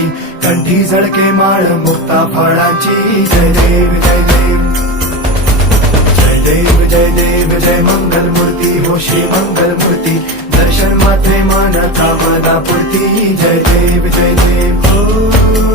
फुलांची, कंठी झळके माळ मुक्ता फळांची. जय देव जय देव जय देव जय देव जय मंगल मूर्ती हो श्री मंगल मूर्ती. दर्शन मात्रे मन कामना पूर्ती. जय देव जय देव हो.